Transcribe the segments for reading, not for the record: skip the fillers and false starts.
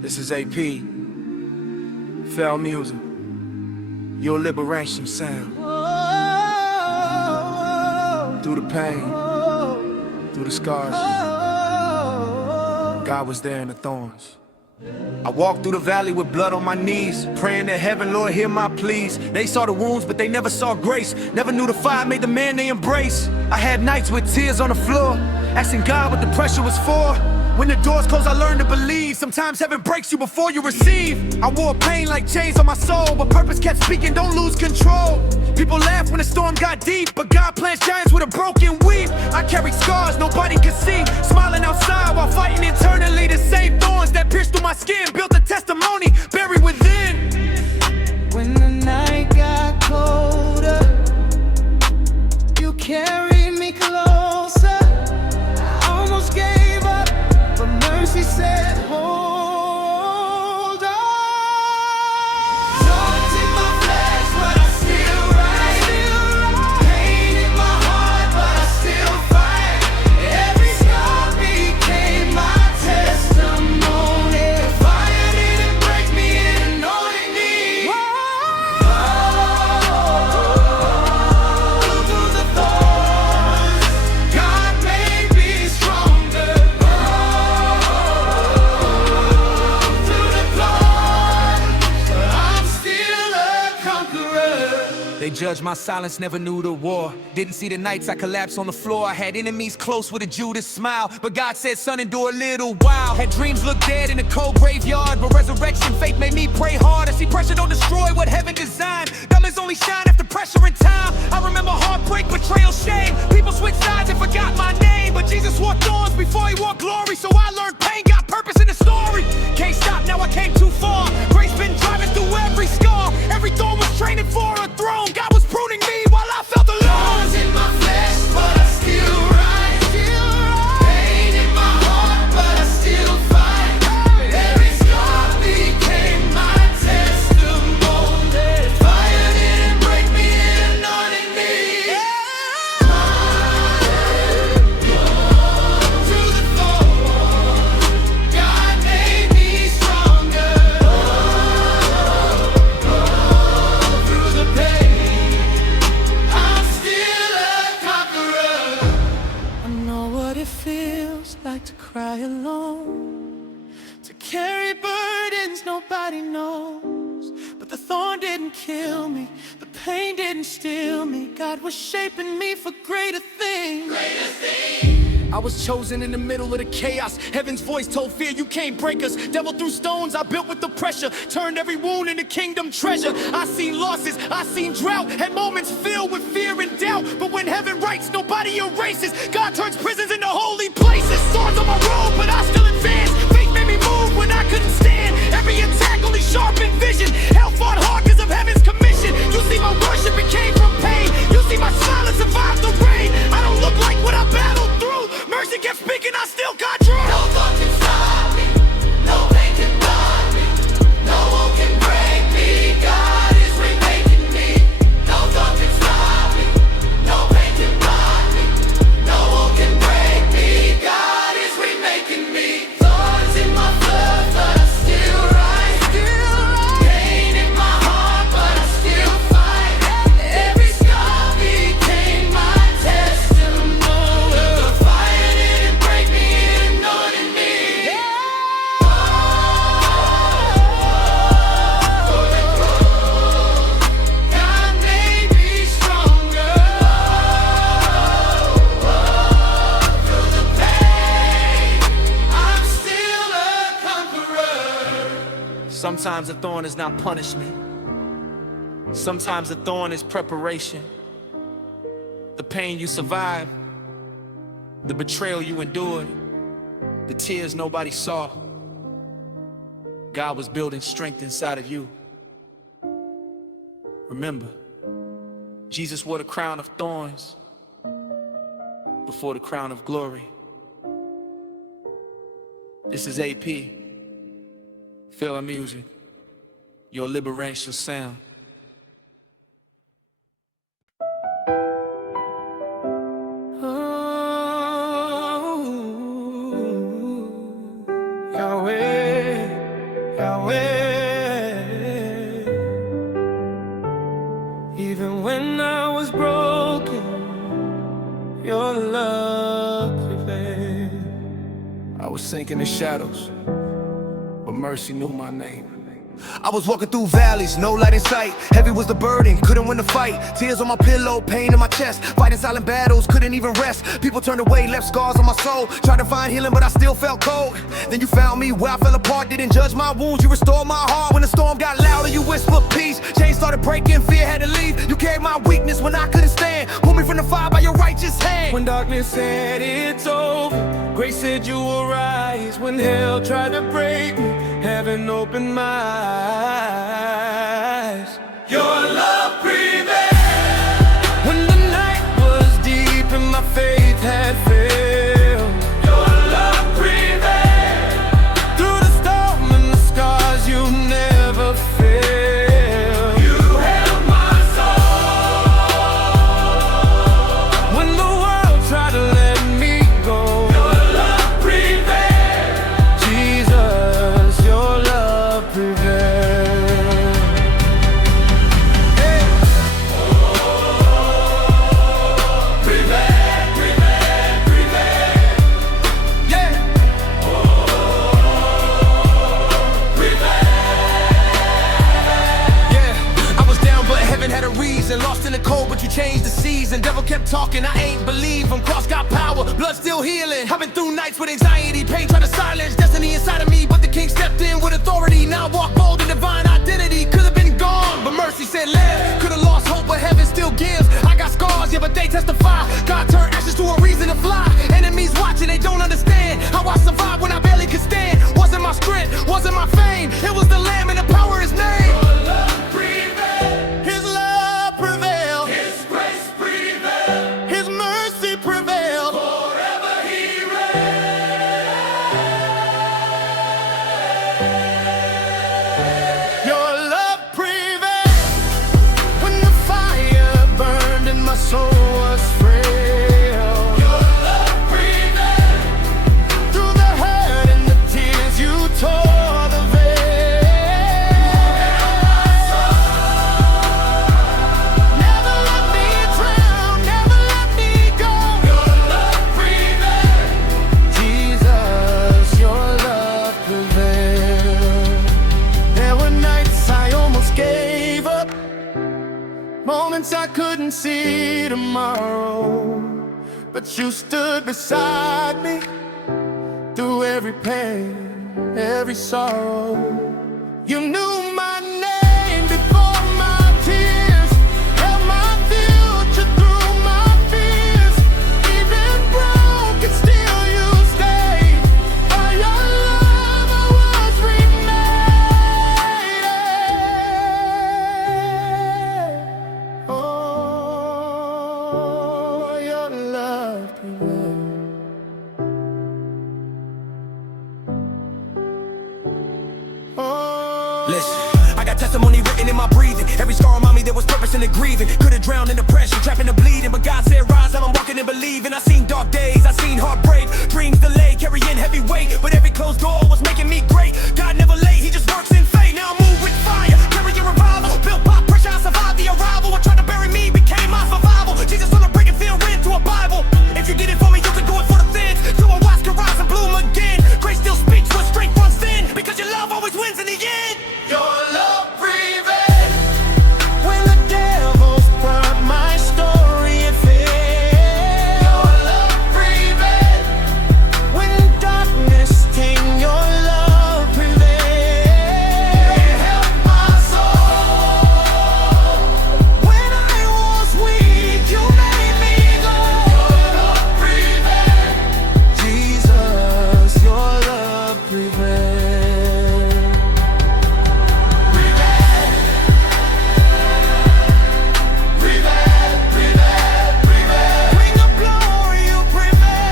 This is AP, Fell Music, your liberation sound. Through the pain, through the scars, God was there in the thorns. I walked through the valley with blood on my knees, praying to heaven, Lord, hear my pleas. They saw the wounds, but they never saw grace. Never knew the fire made the man they embrace. I had nights with tears on the floor, asking God what the pressure was for. When the doors close, I learned to believe. Sometimes heaven breaks you before you receive. I wore pain like chains on my soul, but purpose kept speaking, don't lose control. People laugh when the storm got deep, but God plants giants with a broken weave. I carry scars nobody could see, smiling outside while fighting internally. The same thorns that pierced through my skin built a testimony buried within. When the night got colder, you carried me closer. I almost gave up, but mercy said, hold on. Thorns in my flesh, but I still rise. Pain in my heart, but I still fight. Every scar became my testimony. Fire didn't break me, it anointed me. Through the thorns, God made me stronger. Through the thorns, I'm still a conqueror. They judged my silence, never knew the war. Didn't see the nights I collapsed on the floor. I had enemies close with a Judas smile, but God said, son, endure a little while. Had dreams look dead in a cold graveyard, but resurrection faith made me pray hard. I see pressure don't destroy what heaven designed. Diamonds only shine after pressure and time. I remember heartbreak, betrayal, shame. People switched sides and forgot my name, but Jesus wore thorns before he wore glory. So I learned pain got purpose in the story. Can't stop, now I came too far. Grace been driving through every scar. Every thorn was training for a throne. God was pruning me while I felt alone. Thorns in my flesh, but I still rise. Pain in my heart, but I still fight. Every scar became my testimony. Fire didn't break me, it anointed me. Through the thorns, God made me stronger. Through the pain, I'm still a conqueror. I know what it feels like to cry alone, to carry burdens nobody knows. But the thorn didn't kill me, the pain didn't steal me. God was shaping me for greater things. I was chosen in the middle of the chaos. Heaven's voice told fear, you can't break us. Devil threw stones, I built with the pressure. Turned every wound into kingdom treasure. I seen losses, I seen drought. Had moments filled with fear and doubt. But when heaven writes, nobody erases. God turns prisons into holy places. Thorns on my road, but I still advance. Faith made me move when I couldn't stand. Every attack only sharpened vision. Hell fought hard because of heaven's commission. You see my worship, it came from pain. You see my smile, it survived the rain. I don't look like what I battled through. Mercy kept speaking, I still got through. No thought can stop me, no pain can blind me, no one can break me. God is remaking me. No thought can stop me, no pain can blind me, no one can break me. God is remaking me. Thorns in my blood, but I still rise. Pain in my heart, but I still fight. Every scar became my testimony. The fire didn't break me, it anointed me. God made me stronger. Through the pain, I'm still a conqueror. Sometimes a thorn is not punishment. Sometimes a thorn is preparation. The pain you survived, the betrayal you endured, the tears nobody saw. God was building strength inside of you. Remember, Jesus wore the crown of thorns before the crown of glory. This is AP, Feel Music, your liberation sound. Yahweh, I went. Even when I was broken, your love prevailed. I was sinking in shadows, but mercy knew my name. I was walking through valleys, no light in sight. Heavy was the burden, couldn't win the fight. Tears on my pillow, pain in my chest. Fighting silent battles, couldn't even rest. People turned away, left scars on my soul. Tried to find healing, but I still felt cold. Then you found me where I fell apart. Didn't judge my wounds, you restored my heart. When the storm got louder, you whispered peace. Chains started breaking, fear had to leave. You carried my weakness when I couldn't stand. Pulled me from the fire by your righteous hand. When darkness said it's over, grace said you will rise. When hell tried to break me, heaven opened my eyes. Your love prevailed. When the night was deep and my faith had failed, your love prevailed. Through the storm and the scars, you never failed. You held my soul. When the world tried to let me go, your love prevailed. Jesus, your love prevailed. Hey. Oh, prevail, prevail, prevail. Yeah. Oh, prevail. Yeah. I was down, but heaven had a reason. Lost in the cold, but you changed the season. Devil kept talking, I ain't believe him. Cross got power, blood still healing. I've been through nights with anxiety, pain trying to silence destiny inside of me, but the king stepped in with authority. Now I walk bold in divine identity. Could have been gone, but mercy said live. Could have lost hope, but heaven still gives. I got scars, yeah, but they testify. God turned ashes to a reason to fly. Enemies watching, they don't understand how I survived when I barely could stand. Wasn't my strength, wasn't my fame. It was the Lamb and the power of his name. Your love prevailed. His love prevailed. His grace prevailed. His mercy prevailed. Forever he reigned. Your love prevailed. When the fire burned and my soul was frail, your love prevailed. Through the hurt and the tears, you tore the veil. Never let me drown, never let me go. Your love prevailed. Jesus, your love prevailed. There were nights I almost gave up, moments I couldn't see tomorrow, but you stood beside me through every pain, every sorrow. You knew my name before my tears, held my future through my fears. Even broken, still you stayed. By your love I was remade. Oh, your love prevailed. Listen, I got testimony written in my breathing. Every scar on me, there was purpose in the grieving. Could've drowned in depression, trapped in the bleeding, but God said rise, now I'm walking and believing. I seen dark days, I seen heartbreak, dreams delayed, carrying heavy weight, but every closed door was making me great. God never late, he just works in faith. Now I move with fire, carrying revival. Built by pressure, I survived the arrival. What tried to bury me became my survival. Jesus on the break and feel written to a Bible. If you did it for me, you can do it for the things. So I watch can rise and bloom again. Grace still speaks when strength runs thin, because your love always wins in the end. Your love prevailed. When the devil's brought my story and failed, your love prevailed. When darkness came, your love prevailed. It helped my soul. When I was weak, you made me go. Your love prevailed. Jesus, your love prevailed. King of glory, you prevail.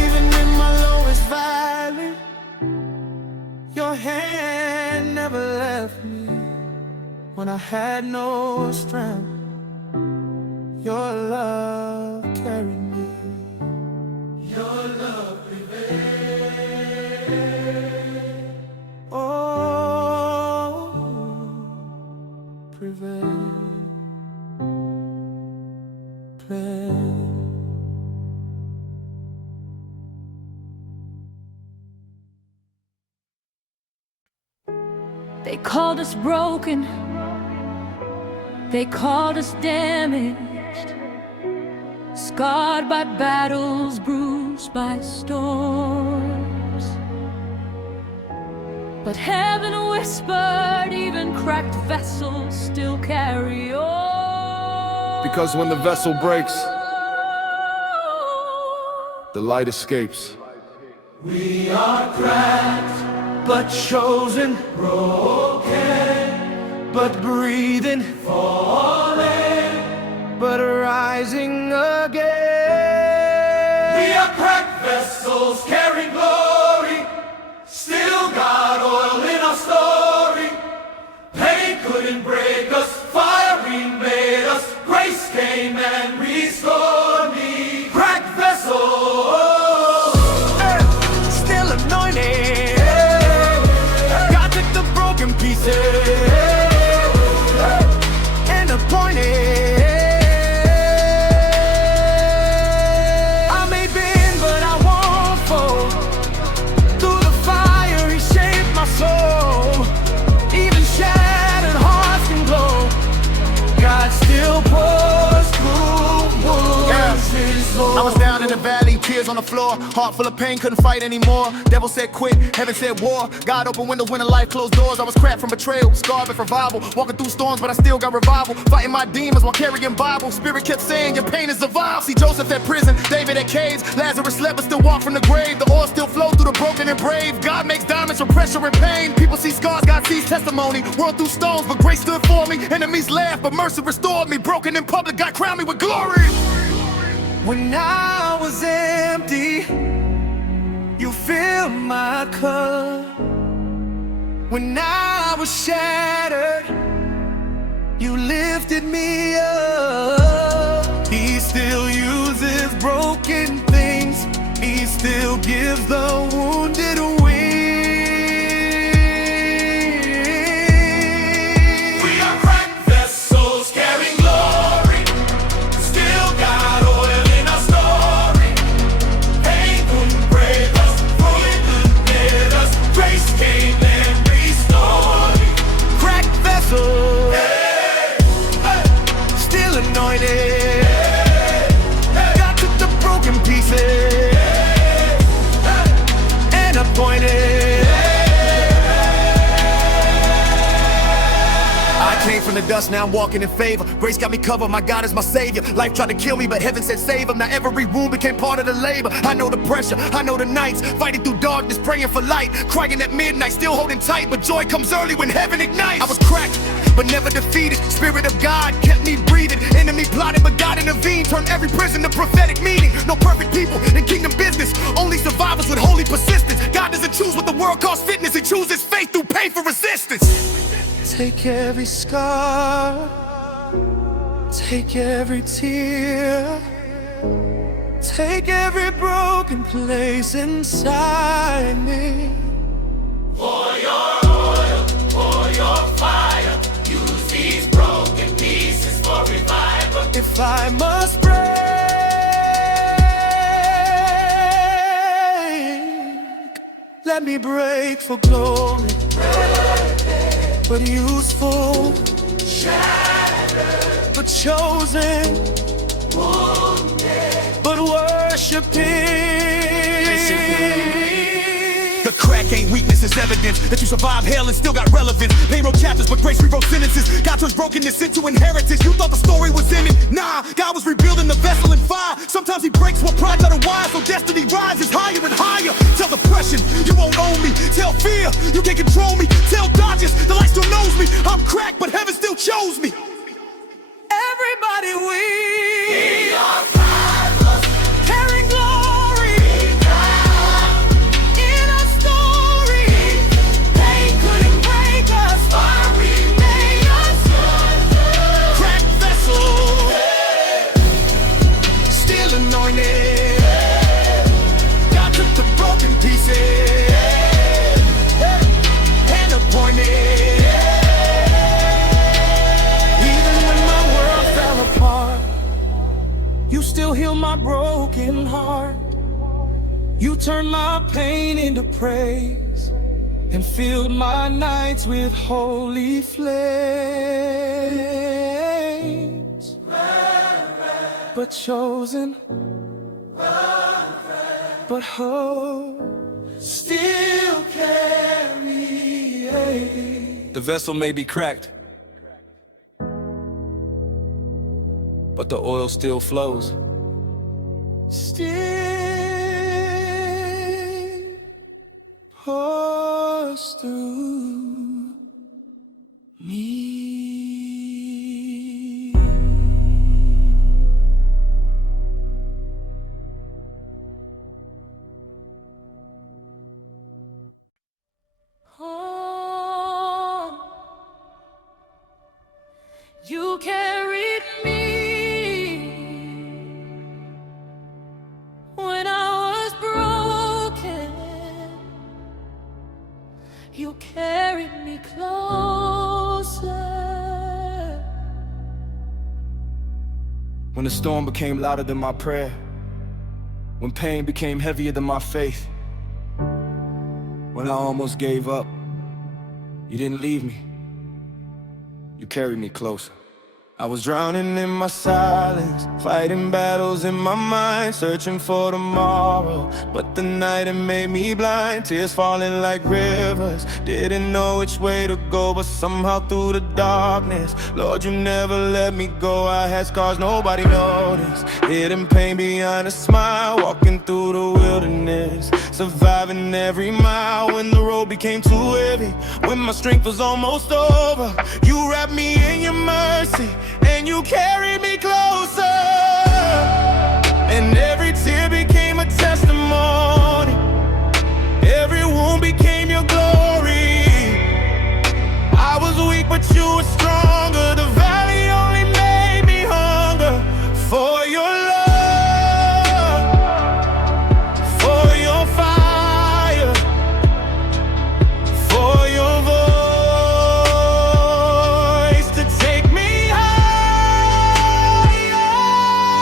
Even in my lowest valley, your hand never left me. When I had no strength, your love carried me. Your love open. They called us broken, they called us damaged, scarred by battles, bruised by storms. But heaven whispered, even cracked vessels still carry on. Because when the vessel breaks, the light escapes. We are cracked, But chosen, broken, but breathing, falling. but rising again. We are cracked vessels carrying glory. Still got oil in our story. Pain couldn't break us, fire remade us. Grace came and restored me. Cracked vessels, Still anointed. God took the broken pieces and appointed. I may bend, but I won't fall. Through the fire, He shaped my soul. Even shattered hearts can glow. God still pours through wounds. His I was down in the valley, tears on the floor, heart full of pain, couldn't fight anymore. Devil said quit, heaven said war. God opened windows when the life closed doors. I was cracked from betrayal, scarred with revival. Walking through storms, but I still got revival. Fighting my demons while carrying Bible. Spirit kept saying your pain is a vial. See Joseph at prison, David at caves. Lazarus slept but still walked from the grave. The oil still flowed through the broken and brave. God makes diamonds from pressure and pain. People see scars, God sees testimony. World through stones, but grace stood for me. Enemies laughed, but mercy restored me. Broken in public, God crowned me with glory. When I was empty, You filled my cup. When I was shattered, You lifted me up. He still uses broken things. He still gives the wounded wings. we are cracked vessels carrying glory. Still got oil in our story. Pain couldn't break us, ruin couldn't get us. Grace came and restored me. Cracked vessels, still anointed. God took the broken pieces and appointed. I came from the dust, now I'm walking in favor. Grace got me covered, my God is my savior. Life tried to kill me, but heaven said save him. Now every wound became part of the labor. I know the pressure, I know the nights, fighting through darkness, praying for light. Crying at midnight, still holding tight, but joy comes early when heaven ignites. I was cracked, but never defeated. Spirit of God kept me breathing. Enemy plotted, but God intervened. Turned every prison to prophetic meaning. No perfect people in kingdom business, only survivors with holy persistence. God doesn't choose what the world calls fitness, He chooses faith through painful resistance. Take every scar, take every tear, take every broken place inside me. Pour your oil, pour your fire. Use these broken pieces for revival. If I must break, let me break for glory. But useful, Shattered, but chosen, wounded. but worshiping. The crack ain't weakness, it's evidence that you survived hell and still got relevance. Pain wrote chapters, but grace rewrote sentences. God turns brokenness into inheritance. You thought the story was ending? Nah, God was rebuilding the vessel in fire. Sometimes He breaks what pride try to wise, so destiny rises higher and higher. Tell depression, you won't own me. Tell fear, you can't control me. Tell dodges, the light still knows me. I'm cracked, but heaven still chose me. Everybody we are fabulous. carrying glory in our story. Pain couldn't break us. Fire remade us. Cracked vessel, Still anointed. God took the broken pieces and appointed. Even when my world fell apart, God still You still heal my broken heart. You turn my pain into praise and filled my nights with holy flames. But chosen, but hope still carry. The vessel may be cracked, but the oil still flows. Still pours through me. Oh, you carried me when I was broken. You carried me closer. When the storm became louder than my prayer, when pain became heavier than my faith, when I almost gave up, you didn't leave me. You carried me closer. I was drowning in my silence, fighting battles in my mind, searching for tomorrow. But the night it made me blind, tears falling like rivers. Didn't know which way to go, but somehow through the darkness, Lord, you never let me go. I had scars nobody noticed, hidden pain behind a smile, walking through the wilderness, surviving every mile. When the road became too heavy, when my strength was almost over, you wrapped me in your mercy and you carried me closer. And every tear became a testimony, every wound became your glory. I was weak but you were stronger. The valley only made me hunger for your love, for your fire, for your voice to take me higher.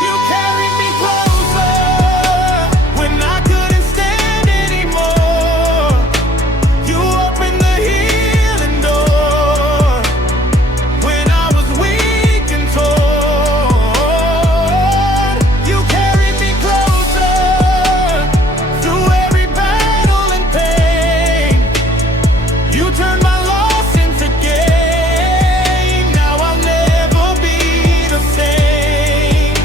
You carried me closer when I couldn't stand anymore. You opened the healing door when I was weak and torn. You carried me closer through every battle and pain. You turned my loss into gain. Now I'll never be the same.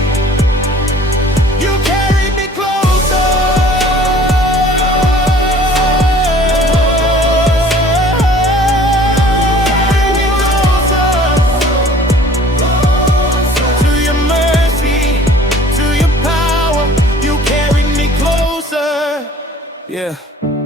You carried me closer. Carried me closer to your mercy, to your power. You carried me closer. Yeah.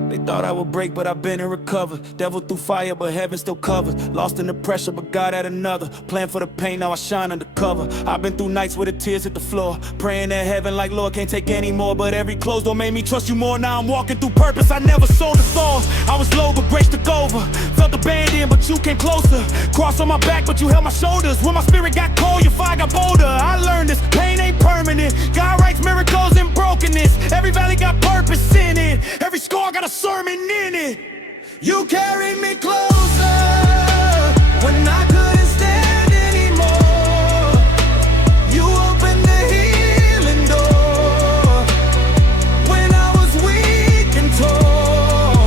They thought I would break, but I've been and recovered. Devil through fire, but heaven still covered. Lost in the pressure, but God had another plan for the pain. Now I shine undercover. I've been through nights where the tears hit the floor, praying at heaven like, Lord, can't take any more. But every closed door made me trust you more. Now I'm walking through purpose. I never sold the thorns. I was low, but grace took over. Felt abandoned, but you came closer. Cross on my back, but you held my shoulders. When my spirit got cold, your fire got bolder. I learned this pain ain't permanent. God writes miracles in brokenness. Every valley got purpose in it. Every scar got a sermon in it. You carried me closer when I couldn't stand anymore. You opened the healing door when I was weak and torn.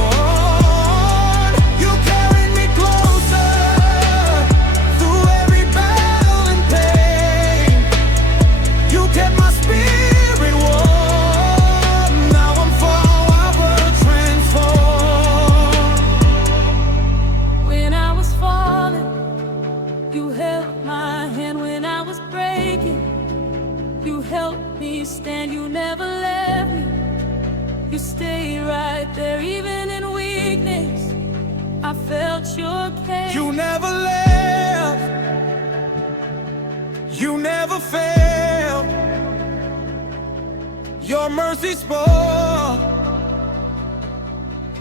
You carried me closer through every battle and pain. You kept my spirit warm. Now I'm forever transformed. When I was falling, you held my hand. When I was breaking, you helped me stand. You never left me. You stayed right there, even in weakness. I felt your care. You never left, you never failed. Your mercy spoke,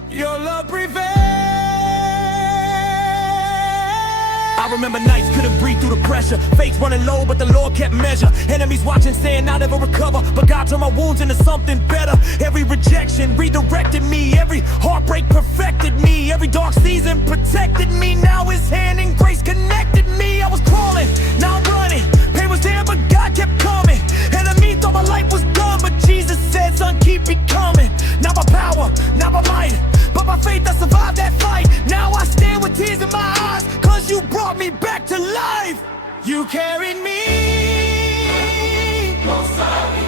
your love prevailed. I remember nights couldn't breathe through the pressure. Faith running low, but the Lord kept measure. Enemies watching, saying I'll never recover, but God turned my wounds into something better. Every rejection redirected me, every heartbreak perfected me, every dark season protected me. Now His hand and grace connected me. I was crawling, now I'm running. Pain was there, but God kept coming. Enemy thought my life was done, but Jesus said, son, keep it coming. Not by power, not by might, but by faith I survived that fight. Now I stand with tears in my eyes, cause you brought me back to life. You carried me.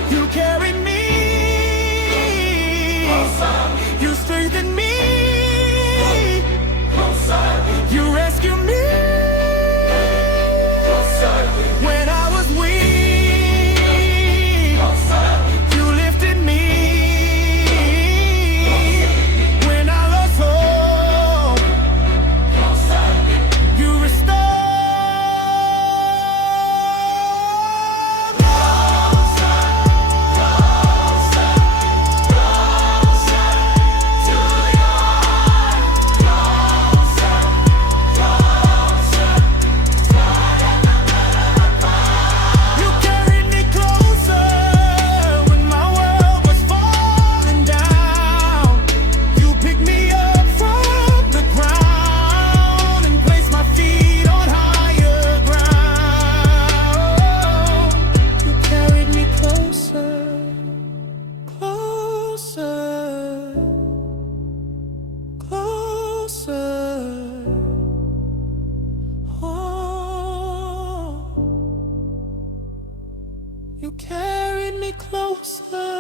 You carried me. You strengthened me. You rescued me. When I was weak, you lifted me. When I lost hope, you restored. You carried me closer when my world was falling down. You picked me up from the ground and placed my feet on higher ground. You carried me closer, closer, closer. Oh, you carried me closer.